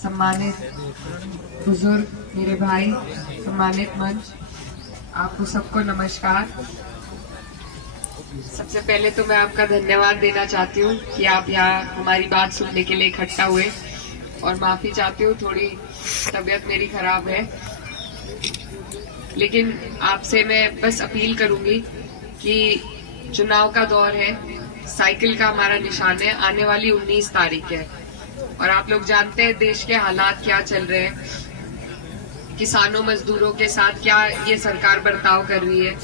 सम्मानित बुजुर्ग, मेरे भाई, सम्मानित मंच, आपको सबको नमस्कार। सबसे पहले तो मैं आपका धन्यवाद देना चाहती हूँ कि आप यहाँ हमारी बात सुनने के लिए इकट्ठा हुए, और माफी चाहती हूँ, थोड़ी तबीयत मेरी खराब है, लेकिन आपसे मैं बस अपील करूंगी कि चुनाव का दौर है, साइकिल का हमारा निशान है, आने वाली 19 तारीख है और आप लोग जानते हैं देश के हालात क्या चल रहे हैं, किसानों मजदूरों के साथ क्या ये सरकार बर्ताव कर रही है,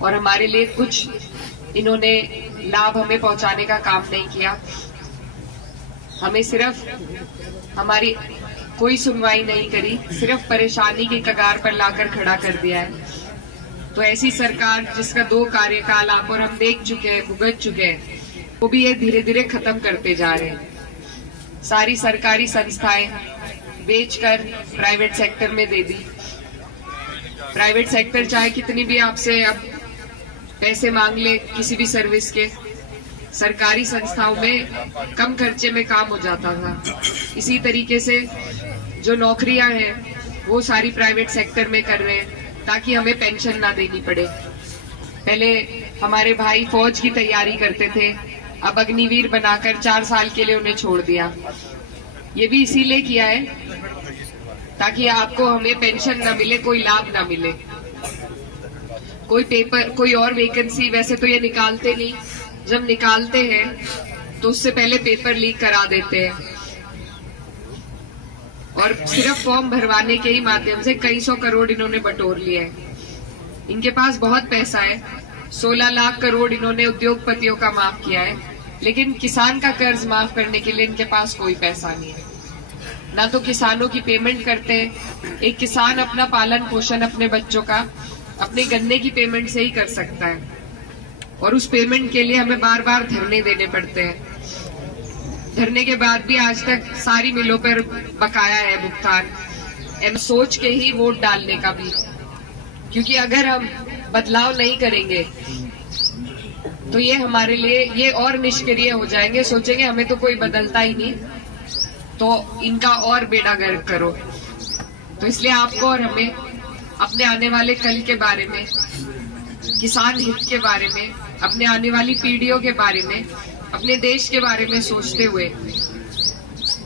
और हमारे लिए कुछ इन्होंने लाभ हमें पहुंचाने का काम नहीं किया। हमें सिर्फ हमारी कोई सुनवाई नहीं करी, सिर्फ परेशानी के कगार पर लाकर खड़ा कर दिया है। तो ऐसी सरकार जिसका 2 कार्यकाल आप और हम देख चुके हैं, भुगत चुके हैं, वो भी ये धीरे धीरे खत्म करते जा रहे हैं। सारी सरकारी संस्थाएं बेचकर प्राइवेट सेक्टर में दे दी। प्राइवेट सेक्टर चाहे कितनी भी आपसे अब पैसे मांग ले किसी भी सर्विस के, सरकारी संस्थाओं में कम खर्चे में काम हो जाता था। इसी तरीके से जो नौकरियां हैं वो सारी प्राइवेट सेक्टर में कर रहे हैं ताकि हमें पेंशन ना देनी पड़े। पहले हमारे भाई फौज की तैयारी करते थे, अब अग्निवीर बनाकर 4 साल के लिए उन्हें छोड़ दिया। ये भी इसीलिए किया है ताकि आपको हमें पेंशन ना मिले, कोई लाभ ना मिले। कोई पेपर, कोई और वैकेंसी वैसे तो ये निकालते नहीं, जब निकालते हैं तो उससे पहले पेपर लीक करा देते हैं और सिर्फ फॉर्म भरवाने के ही माध्यम से कई 100 करोड़ इन्होंने बटोर लिया है। इनके पास बहुत पैसा है, 16 लाख करोड़ इन्होंने उद्योगपतियों का माफ किया है, लेकिन किसान का कर्ज माफ करने के लिए इनके पास कोई पैसा नहीं है। ना तो किसानों की पेमेंट करते हैं। एक किसान अपना पालन पोषण अपने बच्चों का अपने गन्ने की पेमेंट से ही कर सकता है, और उस पेमेंट के लिए हमें बार बार धरने देने पड़ते हैं। धरने के बाद भी आज तक सारी मिलों पर बकाया है भुगतान, एम सोच के ही वोट डालने का भी, क्योंकि अगर हम बदलाव नहीं करेंगे तो ये हमारे लिए ये और निष्क्रिय हो जाएंगे, सोचेंगे हमें तो कोई बदलता ही नहीं, तो इनका और बेड़ा गर्क करो। तो इसलिए आपको और हमें अपने आने वाले कल के बारे में, किसान हित के बारे में, अपने आने वाली पीढ़ियों के बारे में, अपने देश के बारे में सोचते हुए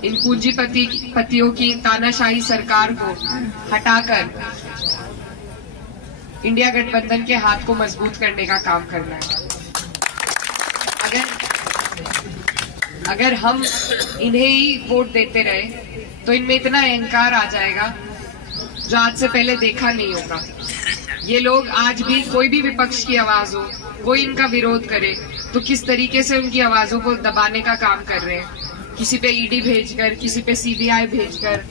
इन पूंजीपतियों की तानाशाही सरकार को हटाकर इंडिया गठबंधन के हाथ को मजबूत करने का काम करना है। अगर हम इन्हें ही वोट देते रहे तो इनमें इतना अहंकार आ जाएगा जो आज से पहले देखा नहीं होगा। ये लोग आज भी कोई भी विपक्ष की आवाज हो, कोई इनका विरोध करे तो किस तरीके से उनकी आवाजों को दबाने का काम कर रहे हैं। किसी पे ईडी भेजकर, किसी पे सीबीआई भेजकर,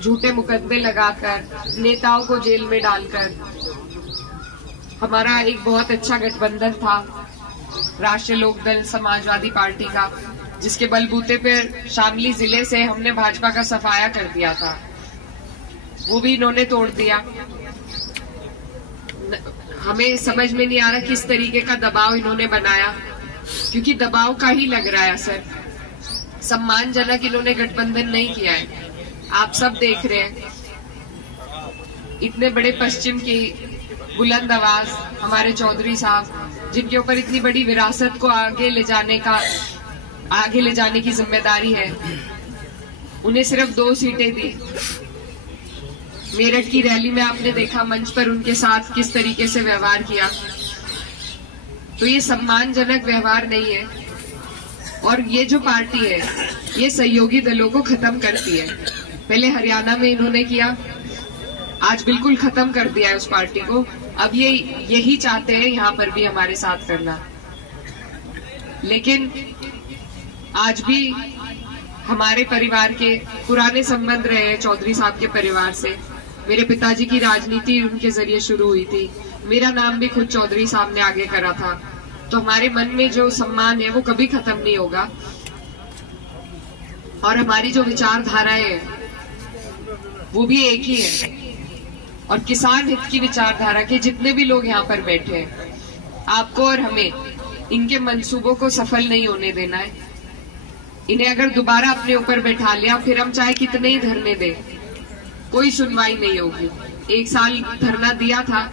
झूठे मुकदमे लगाकर, नेताओं को जेल में डालकर। हमारा एक बहुत अच्छा गठबंधन था राष्ट्रीय लोकदल समाजवादी पार्टी का, जिसके बलबूते पर शामली जिले से हमने भाजपा का सफाया कर दिया था, वो भी इन्होंने तोड़ दिया। हमें समझ में नहीं आ रहा किस तरीके का दबाव इन्होंने बनाया, क्योंकि दबाव का ही लग रहा है असर। सम्मानजनक इन्होंने गठबंधन नहीं किया है, आप सब देख रहे हैं। इतने बड़े पश्चिम की बुलंद आवाज हमारे चौधरी साहब, जिनके ऊपर इतनी बड़ी विरासत को आगे ले जाने की जिम्मेदारी है, उन्हें सिर्फ 2 सीटें दी। मेरठ की रैली में आपने देखा मंच पर उनके साथ किस तरीके से व्यवहार किया, तो ये सम्मानजनक व्यवहार नहीं है। और ये जो पार्टी है ये सहयोगी दलों को खत्म करती है। पहले हरियाणा में इन्होंने किया, आज बिल्कुल खत्म कर दिया है उस पार्टी को। अब ये यही चाहते हैं यहाँ पर भी हमारे साथ करना, लेकिन आज भी हमारे परिवार के पुराने संबंध रहे हैं चौधरी साहब के परिवार से। मेरे पिताजी की राजनीति उनके जरिए शुरू हुई थी, मेरा नाम भी खुद चौधरी साहब ने आगे करा था, तो हमारे मन में जो सम्मान है वो कभी खत्म नहीं होगा। और हमारी जो विचारधाराएं है वो भी एक ही है, और किसान हित की विचारधारा के जितने भी लोग यहाँ पर बैठे हैं, आपको और हमें इनके मंसूबों को सफल नहीं होने देना है। इन्हें अगर दोबारा अपने ऊपर बैठा लिया, फिर हम चाहे कितने ही धरने दें, कोई सुनवाई नहीं होगी। 1 साल धरना दिया था,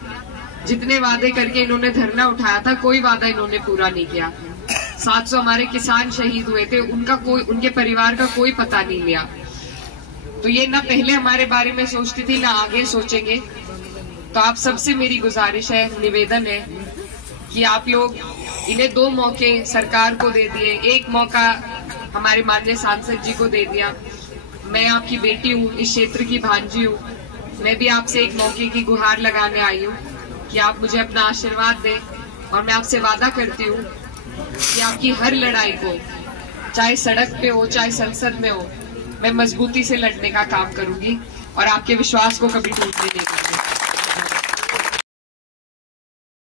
जितने वादे करके इन्होंने धरना उठाया था, कोई वादा इन्होंने पूरा नहीं किया। 700 हमारे किसान शहीद हुए थे, उनके परिवार का कोई पता नहीं लिया। तो ये ना पहले हमारे बारे में सोचती थी, ना आगे सोचेंगे। तो आप सबसे मेरी गुजारिश है, निवेदन है कि आप लोग इन्हें 2 मौके सरकार को दे दिए, 1 मौका हमारे माननीय सांसद जी को दे दिया। मैं आपकी बेटी हूँ, इस क्षेत्र की भांजी हूँ, मैं भी आपसे 1 मौके की गुहार लगाने आई हूँ कि आप मुझे अपना आशीर्वाद दें। और मैं आपसे वादा करती हूँ कि आपकी हर लड़ाई को, चाहे सड़क पे हो चाहे संसद में हो, मैं मजबूती से लड़ने का काम करूंगी और आपके विश्वास को कभी टूटने नहीं दूंगी।